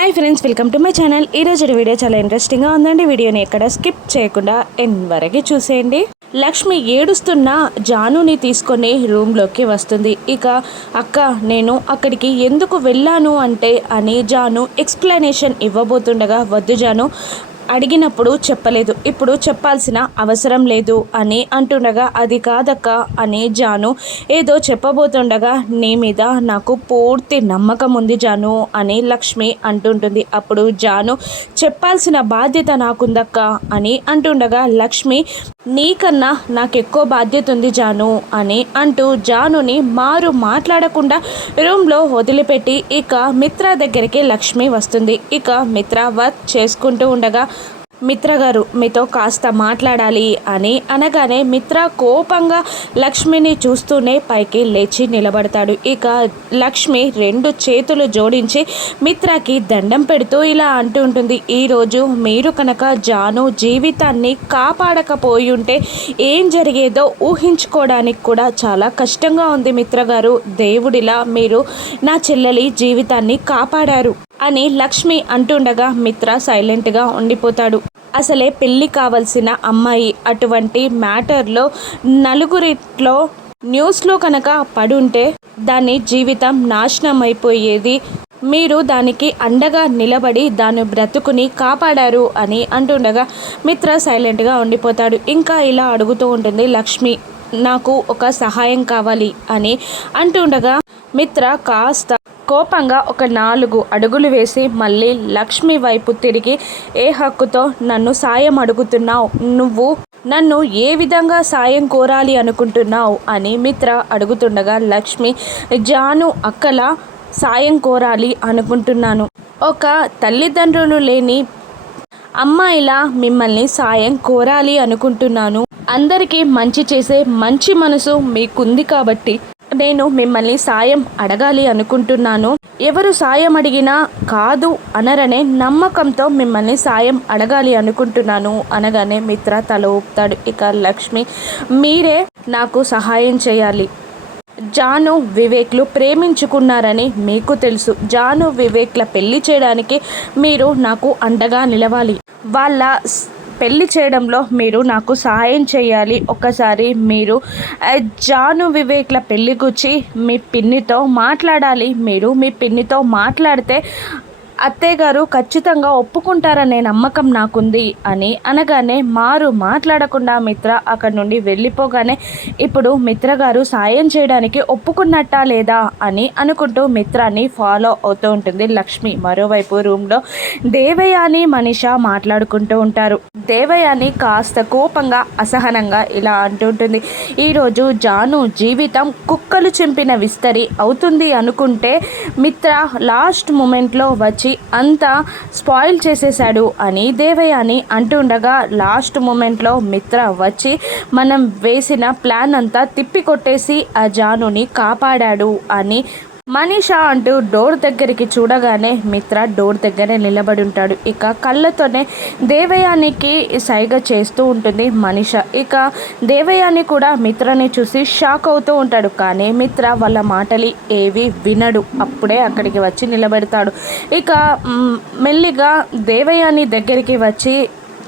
Hi friends welcome to my channel ఈరోజు video చాలా ఇంట్రెస్టింగ్గా ఉందండి. వీడియోని ఎక్కడ స్కిప్ చేయకుండా ఎన్ వరకు చూసేయండి. లక్ష్మి ఏడుస్తున్న జానుని తీసుకొని రూమ్లోకి వస్తుంది. ఇక అక్క నేను అక్కడికి ఎందుకు వెళ్ళాను అంటే అని జాను ఎక్స్ప్లెనేషన్ ఇవ్వబోతుండగా వద్దు జాను అడిగినప్పుడు చెప్పలేదు. ఇప్పుడు చెప్పాల్సిన అవసరం లేదు అని అంటుండగా అది కాదక్క అని జాను ఏదో చెప్పబోతుండగా నీ మీద నాకు పూర్తి నమ్మకం ఉంది జాను అని లక్ష్మి అంటుంటుంది. అప్పుడు జాను చెప్పాల్సిన బాధ్యత నాకుందక్క అని అంటుండగా లక్ష్మి నీకన్నా నాకు ఎక్కువ బాధ్యత ఉంది జాను అని అంటూ జానుని మారు మాట్లాడకుండా రూమ్లో వదిలిపెట్టి ఇక మిత్ర దగ్గరికి లక్ష్మి వస్తుంది. ఇక మిత్ర వర్క్ చేసుకుంటూ ఉండగా మిత్ర గారు మీతో కాస్త మాట్లాడాలి అని అనగానే మిత్ర కోపంగా లక్ష్మిని చూస్తూనే పైకి లేచి నిలబడతాడు. ఇక లక్ష్మి రెండు చేతులు జోడించి మిత్రకి దండం పెడుతూ ఇలా అంటూ ఉంటుంది. ఈరోజు మీరు కనుక జాను జీవితాన్ని కాపాడకపోయి ఉంటే ఏం జరిగేదో ఊహించుకోవడానికి కూడా చాలా కష్టంగా ఉంది మిత్ర గారు. దేవుడిలా మీరు నా చెల్లెలి జీవితాన్ని కాపాడారు. అని లక్ష్మి అంటుండగా మిత్ర సైలెంట్గా ఉండిపోతాడు. అసలే పెళ్ళి కావలసిన అమ్మాయి అటువంటి మ్యాటర్లో నలుగురిట్లో న్యూస్లో కనుక పడుంటే దాని జీవితం నాశనం అయిపోయేది మీరు దానికి అండగా నిలబడి దాని బ్రతుకుని కాపాడారు అని అంటుండగా మిత్ర సైలెంట్గా ఉండిపోతాడు. ఇంకా ఇలా అడుగుతూ ఉంటుంది లక్ష్మి నాకు ఒక సహాయం కావాలి అని అంటుండగా మిత్ర కాస్త కోపంగా ఒక నాలుగు అడుగులు వేసి మళ్ళీ లక్ష్మి వైపు తిరిగి ఏ హక్కుతో నన్ను సాయం అడుగుతున్నావు? నువ్వు నన్ను ఏ విధంగా సాయం కోరాలి అనుకుంటున్నావు? అని మిత్ర అడుగుతుండగా లక్ష్మి జాను అక్కల సాయం కోరాలి అనుకుంటున్నాను. ఒక తల్లిదండ్రులు లేని అమ్మాయిలా మిమ్మల్ని సాయం కోరాలి అనుకుంటున్నాను. అందరికీ మంచి చేసే మంచి మనసు మీకుంది కాబట్టి నేను మిమ్మల్ని సాయం అడగాలి అనుకుంటున్నాను. ఎవరు సాయం అడిగినా కాదు అనరనే నమ్మకంతో మిమ్మల్ని సాయం అడగాలి అనుకుంటున్నాను అనగానే మిత్ర తల ఊపుతాడు. ఇక లక్ష్మి మీరే నాకు సహాయం చేయాలి. జాను వివేక్లు ప్రేమించుకున్నారని మీకు తెలుసు. జాను వివేక్ల పెళ్ళి చేయడానికి మీరు నాకు అండగా నిలవాలి. వాళ్ళ పెళ్ళి చేయడంలో మీరు నాకు సహాయం చేయాలి. ఒకసారి మీరు జాను వివేక్ల పెళ్ళి గుచ్చి మీ పిన్నితో మాట్లాడాలి. మీరు మీ పిన్నితో మాట్లాడితే అత్తయ్య గారు ఖచ్చితంగా ఒప్పుకుంటారనే నమ్మకం నాకుంది అని అనగానే మారు మాట్లాడకుండా మిత్ర అక్కడి నుండి వెళ్ళిపోగానే ఇప్పుడు మిత్ర గారు సాయం చేయడానికి ఒప్పుకున్నట్టా లేదా అని అనుకుంటూ మిత్రాన్ని ఫాలో అవుతూ ఉంటుంది. లక్ష్మి మరోవైపు రూమ్లో దేవయాని మనిష మాట్లాడుకుంటూ ఉంటారు. దేవయాని కాస్త కోపంగా అసహనంగా ఇలా అంటుంటుంది ఈరోజు జాను జీవితం కుక్కలు చింపిన విస్తరి అవుతుంది అనుకుంటే మిత్ర లాస్ట్ మూమెంట్లో వచ్చి అంతా స్పాయిల్ చేసేశాడు అని దేవయ్య అని అంటుండగా లాస్ట్ మూమెంట్లో మిత్ర వచ్చి మనం వేసిన ప్లాన్ అంతా తిప్పికొట్టేసి ఆ జానుని కాపాడాడు అని మనీషా అంటూ డోర్ దగ్గరికి చూడగానే మిత్ర డోర్ దగ్గరే నిలబడి ఉంటాడు. ఇక కళ్ళతోనే దేవయానికి సైగ చేస్తూ ఉంటుంది మనీష. ఇక దేవయాని కూడా మిత్రని చూసి షాక్ అవుతూ ఉంటాడు. కానీ మిత్ర వాళ్ళ మాటలు ఏవి వినడు. అప్పుడే అక్కడికి వచ్చి నిలబెడతాడు. ఇక మెల్లిగా దేవయాని దగ్గరికి వచ్చి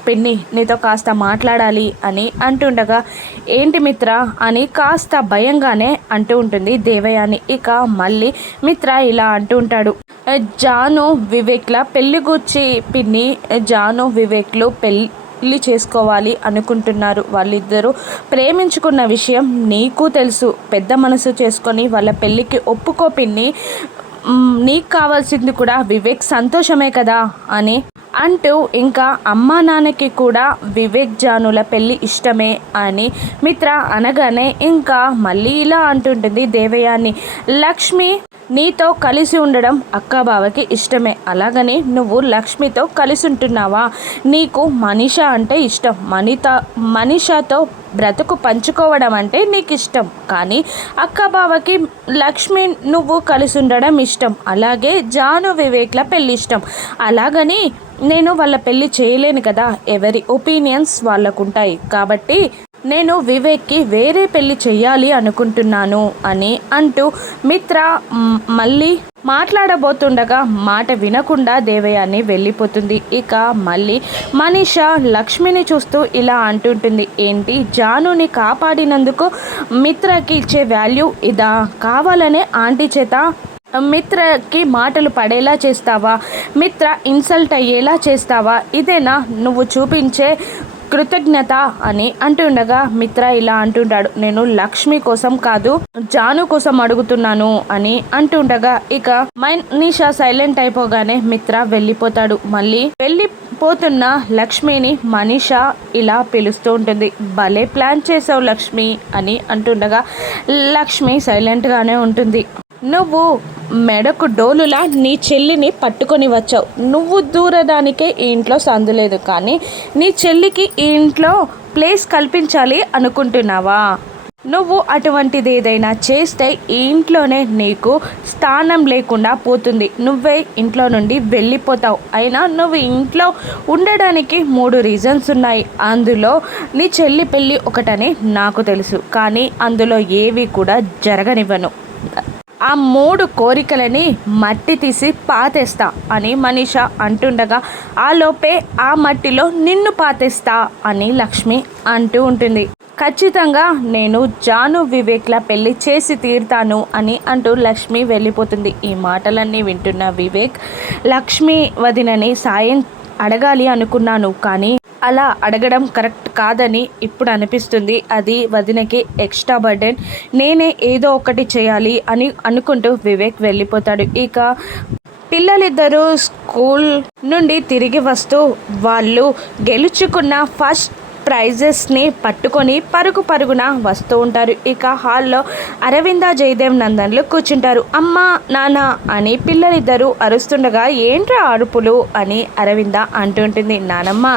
పిన్ని నీతో కాస్త మాట్లాడాలి అని అంటుండగా ఏంటి మిత్ర? అని కాస్త భయంగానే అంటూ ఉంటుంది దేవయాని. ఇక మళ్ళీ మిత్ర ఇలా అంటూ ఉంటాడు. జాను వివేక్ల పెళ్ళి గుచ్చి పిన్ని జాను వివేక్లు పెళ్ళి పెళ్ళి చేసుకోవాలి అనుకుంటున్నారు. వాళ్ళిద్దరూ ప్రేమించుకున్న విషయం నీకు తెలుసు. పెద్ద మనసు చేసుకొని వాళ్ళ పెళ్ళికి ఒప్పుకో పిన్ని. నీకు కావాల్సింది కూడా వివేక్ సంతోషమే కదా అని అంటూ ఇంకా అమ్మా నాన్నకి కూడా వివేక్ జానుల పెళ్ళి ఇష్టమే అని మిత్ర అనగానే ఇంకా మళ్ళీ ఇలా అంటుంటుంది దేవయాన్ని లక్ష్మి నీతో కలిసి ఉండడం అక్కబావకి ఇష్టమే. అలాగని నువ్వు లక్ష్మితో కలిసి ఉంటున్నావా? నీకు మనిష అంటే ఇష్టం. మనిత మనిషతో బ్రతుకు పంచుకోవడం అంటే నీకు ఇష్టం కానీ అక్క బావకి లక్ష్మి నువ్వు కలిసి ఉండడం ఇష్టం. అలాగే జాను వివేక్ల పెళ్ళి ఇష్టం. అలాగని నేను వాళ్ళ పెళ్ళి చేయలేను కదా. ఎవరి ఒపీనియన్స్ వాళ్ళకు ఉంటాయి కాబట్టి నేను వివేక్కి వేరే పెళ్ళి చెయ్యాలి అనుకుంటున్నాను అని అంటూ మిత్ర మళ్ళీ మాట్లాడబోతుండగా మాట వినకుండా దేవయాని వెళ్ళిపోతుంది. ఇక మళ్ళీ మనీష లక్ష్మిని చూస్తూ ఇలా అంటుంటుంది. ఏంటి? జానుని కాపాడినందుకు మిత్రకి ఇచ్చే వాల్యూ ఇదా? కావాలనే ఆంటీ చేత మిత్రకి మాటలు పడేలా చేస్తావా? మిత్ర ఇన్సల్ట్ అయ్యేలా చేస్తావా? ఇదేనా? నువ్వు చూపించే కృతజ్ఞత అని అంటుండగా మిత్ర ఇలా అంటుంటాడు. నేను లక్ష్మి కోసం కాదు జాను కోసం అడుగుతున్నాను అని అంటుండగా ఇక మనీషా సైలెంట్ అయిపోగానే మిత్ర వెళ్ళిపోతాడు. మళ్ళీ వెళ్ళిపోతున్న లక్ష్మిని మనీషా ఇలా పిలుస్తూ ఉంటుంది. భలే ప్లాన్ చేసావు లక్ష్మి అని అంటుండగా లక్ష్మి సైలెంట్గానే ఉంటుంది. నువ్వు మెడకు డోలులా నీ చెల్లిని పట్టుకొని వచ్చావు. నువ్వు దూరడానికే ఈ ఇంట్లో సందులేదు కానీ నీ చెల్లికి ఈ ఇంట్లో ప్లేస్ కల్పించాలి అనుకుంటున్నావా? నువ్వు అటువంటిది ఏదైనా చేస్తే ఈ ఇంట్లోనే నీకు స్థానం లేకుండా పోతుంది. నువ్వే ఇంట్లో నుండి వెళ్ళిపోతావు. అయినా నువ్వు ఇంట్లో ఉండడానికి మూడు రీజన్స్ ఉన్నాయి. అందులో నీ చెల్లి పెళ్ళి ఒకటని నాకు తెలుసు. కానీ అందులో ఏవి కూడా జరగనివ్వను. ఆ మూడు కోరికలని మట్టి తీసి పాతేస్తా అని మనీష అంటుండగా ఆ లోపే ఆ మట్టిలో నిన్ను పాతేస్తా అని లక్ష్మి అంటూ ఉంటుంది. ఖచ్చితంగా నేను జాను వివేక్ల పెళ్ళి చేసి తీరుతాను అని అంటూ లక్ష్మి వెళ్ళిపోతుంది. ఈ మాటలన్నీ వింటున్న వివేక్ లక్ష్మి వదినని సాయం అడగాలి అనుకున్నాను కానీ అలా అడగడం కరెక్ట్ కాదని ఇప్పుడు అనిపిస్తుంది. అది వదినకి ఎక్స్ట్రా బర్డెన్. నేనే ఏదో ఒకటి చేయాలి అని అనుకుంటూ వివేక్ వెళ్ళిపోతాడు. ఇక పిల్లలిద్దరూ స్కూల్ నుండి తిరిగి వస్తూ వాళ్ళు గెలుచుకున్న ఫస్ట్ ప్రైజెస్ని పట్టుకొని పరుగు పరుగున వస్తూ ఉంటారు. ఇక హాల్లో అరవింద జయదేవ్ నందన్లు కూర్చుంటారు. అమ్మ నాన్న అని పిల్లలిద్దరూ అరుస్తుండగా ఏంట్రా అరుపులు? అని అరవింద అంటుంటుంది నానమ్మ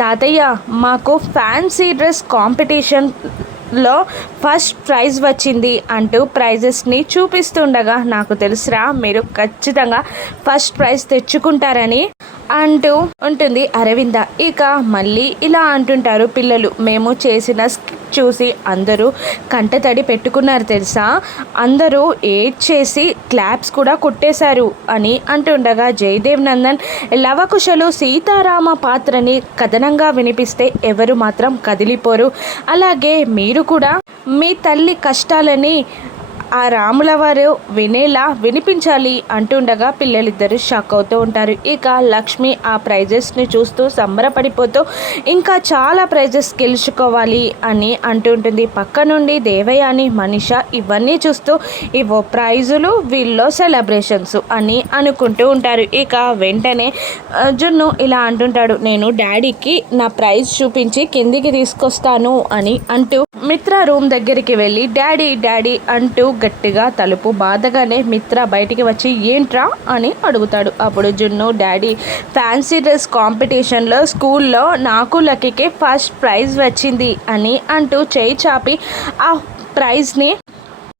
తాతయ్య మాకు ఫ్యాన్సీ డ్రెస్ కాంపిటీషన్లో ఫస్ట్ ప్రైజ్ వచ్చింది అంటూ ప్రైజెస్ని చూపిస్తుండగా నాకు తెలుసురా మీరు ఖచ్చితంగా ఫస్ట్ ప్రైజ్ తెచ్చుకుంటారని అంటూ ఉంటుంది. అరవింద ఇక మళ్ళీ ఇలా అంటుంటారు. పిల్లలు మేము చేసిన స్కిట్ చూసి అందరూ కంటతడి పెట్టుకున్నారు తెలుసా? అందరూ ఏడ్ చేసి క్లాప్స్ కూడా కొట్టేశారు అని అంటుండగా జయదేవ్ నందన్ లవకుశలు సీతారామ పాత్రని కథనంగా వినిపిస్తే ఎవరు మాత్రం కదిలిపోరు. అలాగే మీరు కూడా మీ తల్లి కష్టాలని ఆ రాముల వారు వినేలా వినిపించాలి అంటుండగా పిల్లలిద్దరూ షాక్ అవుతూ ఉంటారు. ఇక లక్ష్మి ఆ ప్రైజెస్ని చూస్తూ సంబరపడిపోతూ ఇంకా చాలా ప్రైజెస్ గెలుచుకోవాలి అని అంటుంటుంది పక్క నుండి దేవయాని మనిష ఇవన్నీ చూస్తూ ఇవో ప్రైజులు వీళ్ళో సెలబ్రేషన్స్ అని అనుకుంటూ ఉంటారు. ఇక వెంటనే జున్ను ఇలా అంటుంటాడు నేను డాడీకి నా ప్రైజ్ చూపించి కిందికి తీసుకొస్తాను అని అంటూ మిత్ర రూమ్ దగ్గరికి వెళ్ళి డాడీ డాడీ అంటూ గట్టిగా తలుపు. బాధగానే మిత్ర బయటికి వచ్చి ఏంట్రా? అని అడుగుతాడు. అప్పుడు జున్ను డాడీ ఫ్యాన్సీ డ్రెస్ కాంపిటీషన్లో స్కూల్లో నాకు లక్కీకి ఫస్ట్ ప్రైజ్ వచ్చింది అని అంటూ చేయి చాపి ఆ ప్రైజ్ని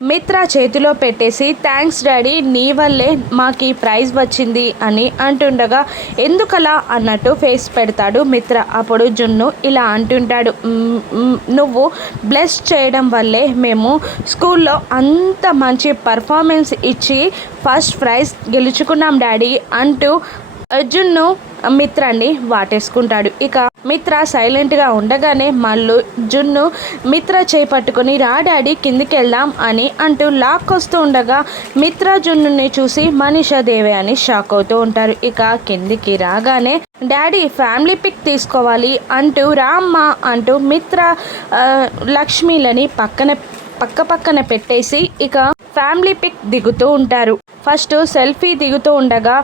మిత్ర చేతిలో పెట్టేసి థ్యాంక్స్ డాడీ నీ వల్లే మాకు ఈ ప్రైజ్ వచ్చింది అని అంటుండగా ఎందుకలా? అన్నట్టు ఫేస్ పెడతాడు మిత్ర. అప్పుడు జున్ను ఇలా అంటుంటాడు నువ్వు బ్లెస్ చేయడం వల్లే మేము స్కూల్లో అంత మంచి పర్ఫార్మెన్స్ ఇచ్చి ఫస్ట్ ప్రైజ్ గెలుచుకున్నాం డాడీ అంటూ జున్ను మిత్రాన్ని వాటేసుకుంటాడు. ఇక మిత్ర సైలెంట్గా ఉండగానే మళ్ళు జున్ను మిత్ర చేపట్టుకుని రా డాడీ కిందికెళ్దాం అని అంటూ లాక్కొస్తూ ఉండగా మిత్ర జున్నుని చూసి మనీషా దేవి అని షాక్ అవుతూ ఉంటారు. ఇక కిందికి రాగానే డాడీ ఫ్యామిలీ పిక్ తీసుకోవాలి అంటూ రామ్మ అంటూ మిత్ర లక్ష్మీలని పక్కన పక్క పక్కన పెట్టేసి ఇక ఫ్యామిలీ పిక్ దిగుతూ ఉంటారు. ఫస్ట్ సెల్ఫీ దిగుతూ ఉండగా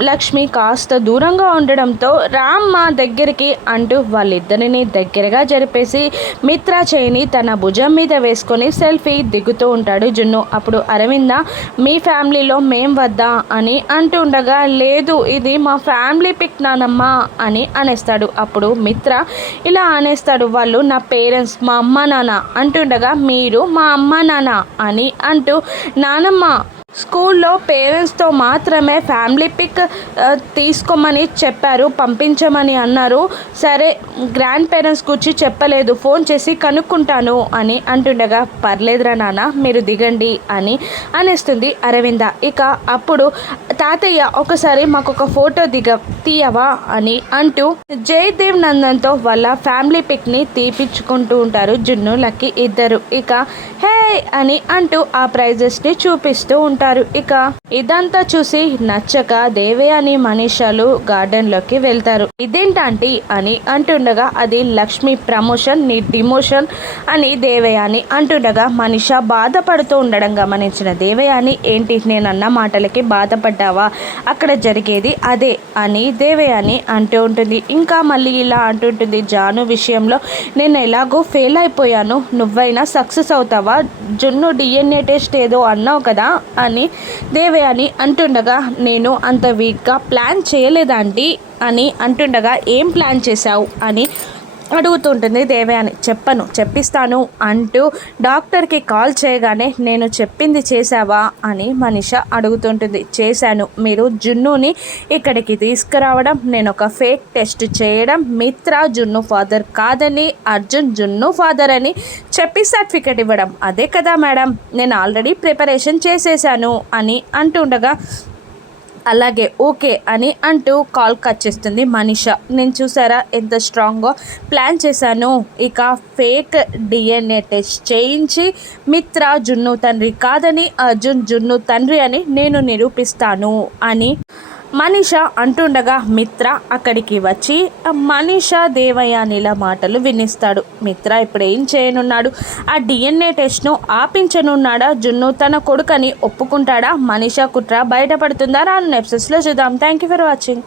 లక్ష్మి కాస్త దూరంగా ఉండడంతో రామ్ మా దగ్గరికి అంటూ వాళ్ళిద్దరిని దగ్గరగా జరిపేసి మిత్ర చేయిని తన భుజం మీద వేసుకొని సెల్ఫీ దిగుతూ ఉంటాడు జున్ను. అప్పుడు అరవింద మీ ఫ్యామిలీలో మేం వద్దా? అని అంటూ ఉండగా లేదు ఇది మా ఫ్యామిలీ పిక్ నానమ్మ అని అనేస్తాడు. అప్పుడు మిత్ర ఇలా అనేస్తాడు వాళ్ళు నా పేరెంట్స్ మా అమ్మ నాన్న అంటుండగా మీరు మా అమ్మ నాన్న అని అంటూ నానమ్మ స్కూల్లో పేరెంట్స్తో మాత్రమే ఫ్యామిలీ పిక్ తీసుకోమని చెప్పారు పంపించమని అన్నారు. సరే గ్రాండ్ పేరెంట్స్ గురించి చెప్పలేదు ఫోన్ చేసి కనుక్కుంటాను అని అంటుండగా పర్లేదురా నాన్న మీరు దిగండి అని అనేస్తుంది అరవింద. ఇక అప్పుడు తాతయ్య ఒకసారి మాకు ఒక ఫోటో దిగ తీయవా అని అంటూ జయదేవ్ నందన్తో వాళ్ళ ఫ్యామిలీ పిక్ని తీపిచ్చుకుంటూ ఉంటారు జున్ను లక్కి ఇద్దరు. ఇక హే అని అంటూ ఆ ప్రైజెస్ని చూపిస్తూ ఉంటారు. ఇక ఇదంతా చూసి నచ్చక దేవయాని మనీషాలు గార్డెన్లోకి వెళ్తారు. ఇదేంటంటీ? అని అంటుండగా అది లక్ష్మి ప్రమోషన్ నీ డిమోషన్ అని దేవయాని అంటుండగా మనిష బాధపడుతూ ఉండడం గమనించిన దేవయాని ఏంటి నేనన్న మాటలకి బాధపడ్డావా? అక్కడ జరిగేది అదే అని దేవయాని అంటూ ఉంటుంది. ఇంకా మళ్ళీ ఇలా అంటుంటుంది జాను విషయంలో నేను ఎలాగో ఫెయిల్ అయిపోయాను. నువ్వైనా సక్సెస్ అవుతావా? జున్ను డిఎన్ఏ టెస్ట్ ఏదో అన్నావు కదా అని దేవే అని అంటుండగా నేను అంత వీక్గా ప్లాన్ చేయలేదండి అని అంటుండగా ఏం ప్లాన్ చేశావు? అని అడుగుతుంటుంది దేవయాని చెప్పను చెప్పిస్తాను అంటూ డాక్టర్కి కాల్ చేయగానే నేను చెప్పింది చేశావా? అని మనిష అడుగుతుంటుంది. చేశాను. మీరు జున్నుని ఇక్కడికి తీసుకురావడం నేను ఒక ఫేక్ టెస్ట్ చేయడం మిత్ర జున్ను ఫాదర్ కాదని అర్జున్ జున్ను ఫాదర్ అని చెప్పి సర్టిఫికెట్ ఇవ్వడం. అదే కదా మేడం నేను ఆల్రెడీ ప్రిపరేషన్ చేసేసాను అని అంటుండగా అలాగే ఓకే అని అంటూ కాల్ కట్ చేస్తుంది మనీష. నేను చూసారా ఎంత స్ట్రాంగ్గా ప్లాన్ చేశాను. ఇక ఫేక్ డిఎన్ఏ టెస్ట్ చేయించి మిత్ర జున్ను తండ్రి కాదని అర్జున్ జున్ను తండ్రి అని నేను నిరూపిస్తాను అని మనీష అంటుండగా మిత్ర అక్కడికి వచ్చి మనీష దేవయానిల మాటలు వినిస్తాడు. మిత్ర ఇప్పుడు ఏం చేయనున్నాడు? ఆ డిఎన్ఏ టెస్ట్ను ఆపించనున్నాడా? జున్ను తన కొడుకని ఒప్పుకుంటాడా? మనీష కుట్ర బయటపడుతుందా? రాను నెప్సెస్లో చూద్దాం. Thank you for watching